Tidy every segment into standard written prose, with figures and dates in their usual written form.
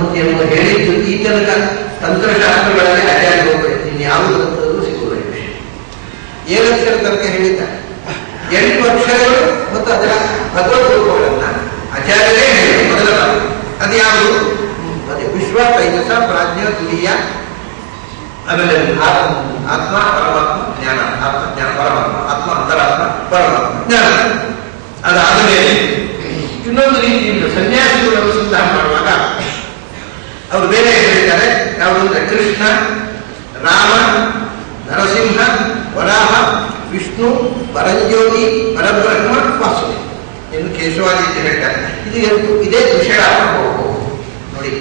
ಮೂರ್ತಿಯನ್ನು ಹೇಳಿದ್ದು ಈ ತನಕ ತಂತ್ರಶಾಸ್ತ್ರಗಳಲ್ಲಿ ಆಚಾರ್ಯ ಹೋಗಬೇಕು, ಇನ್ಯಾವುದು ಅಂತಂದ್ರೂ ಸಿಗುವುದಿಲ್ಲ ವಿಷಯ. 7 ಅಕ್ಷರ ತನಕ ಹೇಳಿದ್ದಾರೆ. 8 ಅಕ್ಷರಗಳು ಮತ್ತು ಅದರ ಭಗವದ್ ರೂಪಗಳನ್ನ ಆಚಾರ್ಯರೇ ಹೇಳಿ ಮೊದಲ ಬಾರಿ. ಅದು ಯಾವುದು? ಅದೇ ವಿಶ್ವ, ತೈಜಸ, ಪ್ರಾಜ್ಞ, ತುರಿಯ, ಆಮೇಲೆ ಆತ್ಮ, ಪರಮಾತ್ಮ, ಜ್ಞಾನ, ಆತ್ಮ ಜ್ಞಾನ, ಪರಮಾತ್ಮ, ಆತ್ಮ ಅಂತರಾತ್ಮ, ಪರಮಾತ್ಮ ಜ್ಞಾನ. ಅದಾದ ಮೇಲೆ ಇನ್ನೊಂದು ರೀತಿಯಿಂದ ಸನ್ಯಾಸಿಗಳು ಅನುಸಂಧಾನ ಮಾಡುವಾಗ ಅವರು ಬೇರೆ ಹೇಳಿದ್ದಾರೆ. ಯಾವುದು ಅಂದ್ರೆ ಕೃಷ್ಣ, ರಾಮ, ನರಸಿಂಹ, ವರಾಹ, ವಿಷ್ಣು, ಪರಂಜ್ಯೋತಿ, ಪರಬ್ರಹ್ಮ, ವಾಸುದೇವ. ಇನ್ನು ಕೇಶವಾದಿ ಅಂತ ಹೇಳ್ತಾರೆ. ಇದೇ ವಿಷಯ ನೋಡಿ.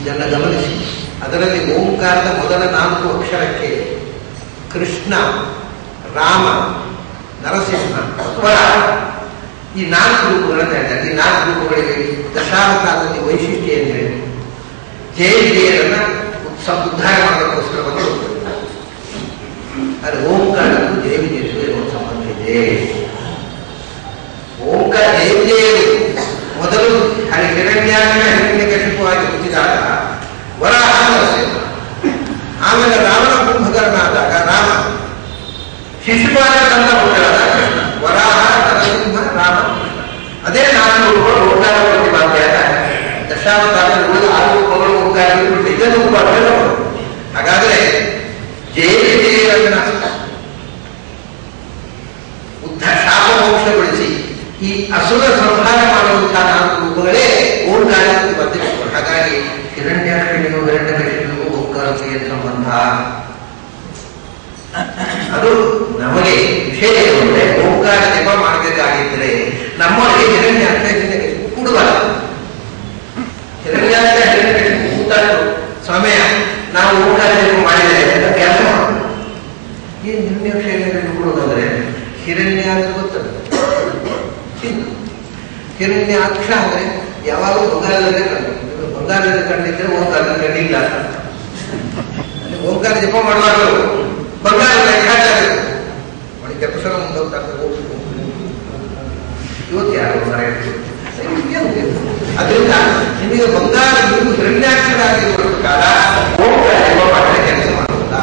ಇದನ್ನು ಗಮನಿಸಿ. ಅದರಲ್ಲಿ ಓಂಕಾರದ ಮೊದಲ 4 ಅಕ್ಷರಕ್ಕೆ ಕೃಷ್ಣ, ರಾಮ, ನರಸಿಂಹ, ವರಾಹ ಈ 4 ರೂಪಗಳನ್ನು ಹೇಳ್ತಾರೆ. ಈ 4 ರೂಪಗಳಿಗೆ ದಶಾವತಾರದಲ್ಲಿ ವೈಶಿಷ್ಟ್ಯ ಅಂತ ಹೇಳಿ ಜಯರನ್ನ ಉದ್ಧಾರ ಮಾಡೋದಕ್ಕೋಸ್ಕರ ಬಂದು ಅದು ಓಂಕಾರಕ್ಕೂ ದೇವಿದೇವಿಗೂ ಇರುವ ಸಂಬಂಧ ಇದೆ. ಓಂಕಾರ ದೇವಿದೇವರು ಮೊದಲು ಹಿರಣ್ಯಕಶಿಪುವಾಗಿ ಹುಟ್ಟಿದಾಗ ವರಾಹ ನರಸಿಂಹ, ಆಮೇಲೆ ರಾವಣ ಕುಂಭಕರ್ಣ ಆದಾಗ ರಾಮ, ಶಿಶುಪಾಲ ಕಂದ ಹುಟ್ಟಾದ ಕೃಷ್ಣ. ವರಾಹ, ನರಸಿಂಹ, ರಾಮ, ಕೃಷ್ಣ. ಅದೇ 4 ರೂಪಗಳು ಓಂಕಾರ ಪ್ರತಿಪಾದ್ಯ. ದಶಾವತಾರಗಳು 6 ರೂಪಗಳು ಓಂಕಾರ ಇದನ್ನು ರೂಪ. ಹಾಗಾದರೆ ಜಯವಿಜಯರನ್ನ ಶಾಪ ಮೋಕ್ಷಗೊಳಿಸಿ ಈ ಅಸುರ ಸಂಹಾರ ಮಾಡುವಂತಹ 4 ರೂಪಗಳೇ ಓಂಕಾರ ಪ್ರತಿಪಾದ್ಯ. ಹಾಗಾಗಿ ಹಿರಣ್ಯಾಕ್ಷನಿಗೂ ಹಿರಣ್ಯಕಶಿಪಿಗೂ ಓಂಕಾರಕ್ಕೆ ಸಂಬಂಧ. ಅದು ನಮಗೆ ವಿಷಯ ಏನಂದ್ರೆ ಓಂಕಾರ ಜಪ ಮಾಡಬೇಕಾಗಿದ್ದರೆ ನಮ್ಮೊಳಗೆ ಹಿರಣ್ಯಾಕ್ಷ ಹಿರಣ್ಯಕಶಿಪು ಕೂಡಬಾರದು. ಹಿರಣ್ಯಾಕ್ಷ ಹಿರಣ್ಯಕಶಿಪು ಕೂತಾರು ಸಮಯ ನಾವು ಓಂಕಾರ ಜಪ ಮಾಡಿದರೆ ಅಂತ ಕೆಲಸ ಮಾಡೋದು. ಏನು ಹಿರಣ್ಯಾಕ್ಷ ಹಿರಣ್ಯಕಶಿಪು ಕೂಡೋದಂದ್ರೆ ಹಿರಣ್ಯಾಕ್ಷ ಗೊತ್ತಲ್ಲ, ಹಿರಣ್ಯಾಕ್ಷ ಅಂದ್ರೆ ಯಾವಾಗಲೂ ಬಂಗಾರದಲ್ಲೇ ಕಂಡು. ಬಂಗಾರದಲ್ಲಿ ಕಂಡಿದ್ರೆ ಓಂಕಾರದಲ್ಲಿ ಕಂಡಿಲ್ಲ. ಓಂಕಾರ ಜಪ ಮಾಡುವಾಗ ಬಂಗಾರ ಲೆಕ್ಕಾಚಾರ ಕೆಪಸರ ಮುಂದೆ ಇವತ್ತು ಯಾರು ಅದರಿಂದ ನಿಮಗೆ ಬಂಗಾರ ನೀವು ಹಿರಣ್ಯಾಕ್ಷರಾಗಿರುವ ಪ್ರಕಾರ ಓಂಕಾರ ಜಪ ಮಾಡಿದ್ರೆ ಕೆಲಸ ಮಾಡುವುದಿಲ್ಲ.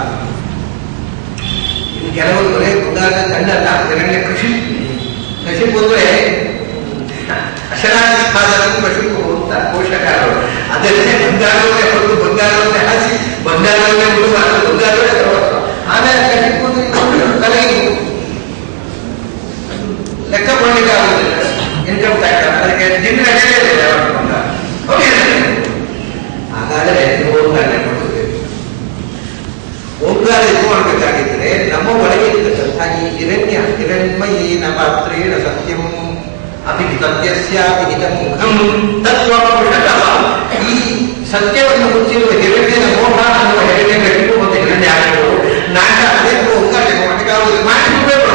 ಇನ್ನು ಕೆಲವರು ಬರೇ ಬಂಗಾರದ ಕಣ್ಣಲ್ಲ, ಹಿರಣ್ಯ ಕಶಿಪು ಅಂದ್ರೆ ಅಶರಾಧಿಷ್ಠಾನ ಕಶಿಪು ಅಂತ ಪೋಷಕರು. ಅದನ್ನೇ ಬಂಗಾರವನ್ನೇ ಹೊರತು ಬಂಗಾರವನ್ನೇ ಹಾಸಿ ಬಂಗಾರವನ್ನೇ ಉಳಿಬಾರ್ದು, ಬಂಗಾರವೇ ತಗೋದು. ಆಮೇಲೆ ಕಶಿಪು ತಲೆಗೆ ಲೆಕ್ಕ ಮಾಡಲಿಕ್ಕಾಗುವುದಿಲ್ಲ. ಇನ್ಕಮ್ ಟ್ಯಾಕ್ಸ್ ಅದಕ್ಕೆ ದಿನ ಹಾಗಾದರೆ ಓಂಕಾರ ಮಾಡಬೇಕು. ಓಂಕಾರ ಇದು ಮಾಡಬೇಕಾಗಿದ್ದರೆ ನಮ್ಮ ಒಳಗೆ ಇರತಕ್ಕಂಥ ಈ ಹಿರಣ್ಮಯೇನ ಪಾತ್ರೇಣ ಸತ್ಯಂ ಅಭಿಹಿತಸ್ಯಾಭಿಹಿತ ಮುಖಂ ತತ್ವಪುರುಷಃ. ಈ ಸತ್ಯವನ್ನು ಮುಚ್ಚಿರುವ ಹಿರಣ್ಯನ ಮೋಹ ಅನ್ನುವ ಹಿರಣ್ಯ ಕಶಿಪು ಮತ್ತು ಹಿರಣ್ಯಾಕ್ಷರು ನಾಶ. ಅದೇ ಓಂಕಾರ ಮಾಡಬೇಕಾಗುವುದಿಲ್ಲ, ಮಾಡಿಕೊಳ್ಬೇಕು.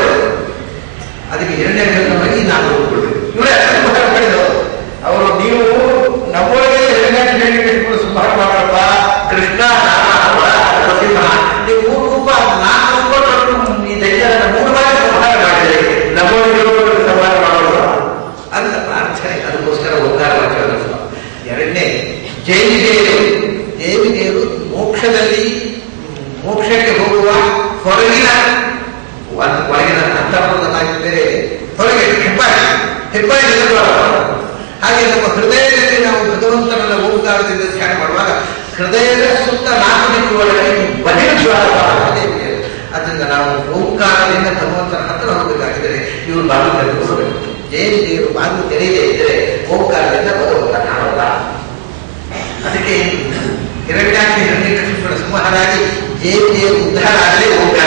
ಅದಕ್ಕೆ ಹಿರಣ್ಯಕಶಿಪುವಾಗಿ ನಾವು ಇವರೇ ಸಂಹಾರ ಮಾಡಿದವರು. ಅವರು ನೀವು ನಮ್ಮೊಳಗೆ ಹಿರಣ್ಯಕಶಿಪು ಸಂಹಾರ ಮಾಡಪ್ಪ, ಕೃಷ್ಣ, ರಾಮ, ನರಸಿಂಹ, ನೀವು 3 ರೂಪ 4 ರೂಪಗಳನ್ನು ಈ ದೈತ್ಯರನ್ನ 3 ಬಾರಿ ಸಂಹಾರ ಮಾಡಿದರೆ ನಮ್ಮೊಳಗೆ ಸಂಹಾರ ಮಾಡೋದು ಅಂತ ಪ್ರಾರ್ಥನೆ. ಅದಕ್ಕೋಸ್ಕರ ಓಂಕಾರ ವಾಕ್ಯವನ್ನು ಎರಡನೇ ದೇವಿದೇವರು ಮೋಕ್ಷಕ್ಕೆ ಹೋಗುವ ಹೊರಗಿನ ಒಳಗಿನ ಅಂತಃಪುರದಲ್ಲಿ ಬೇರೆ ಹೊರಗೆ ಹೆಬ್ಬಾಯಿ ಹಾಗೆ ನಮ್ಮ ಹೃದಯದಲ್ಲಿ ನಾವು ಭಗವಂತನನ್ನ ಓಂಕಾರದಿಂದ ಧ್ಯಾನ ಮಾಡುವಾಗ ಹೃದಯದ ಸುತ್ತ 4 ದಿಕ್ಕುಗಳಲ್ಲಿ ಅದರಿಂದ ನಾವು ಓಂಕಾರದಿಂದ ಭಗವಂತನ ಹತ್ರ ಹೋಗಬೇಕಾಗಿದ್ದರೆ ಇವರು ಬಾಗಿಲು ತೆರೆದುಕೊಳ್ಳಬೇಕು. ದೇವರು ಬಾಗಿಲು ತೆರೆಯದೇ ಇದ್ದರೆ ಓಂಕಾರದಿಂದ ಭಗವಂತ ಕಾಣಲ್ಲ. ಅದಕ್ಕೆ ಹಿರಣ್ಯಾಕ್ಷ ಹಿರಣ್ಯಕಶಿಪುಗಳ ಸಂಹಾರಾಗಿ ದೇವರು ಉದ್ಧಾರ ಆಗಲಿ ಓಂಕಾರ.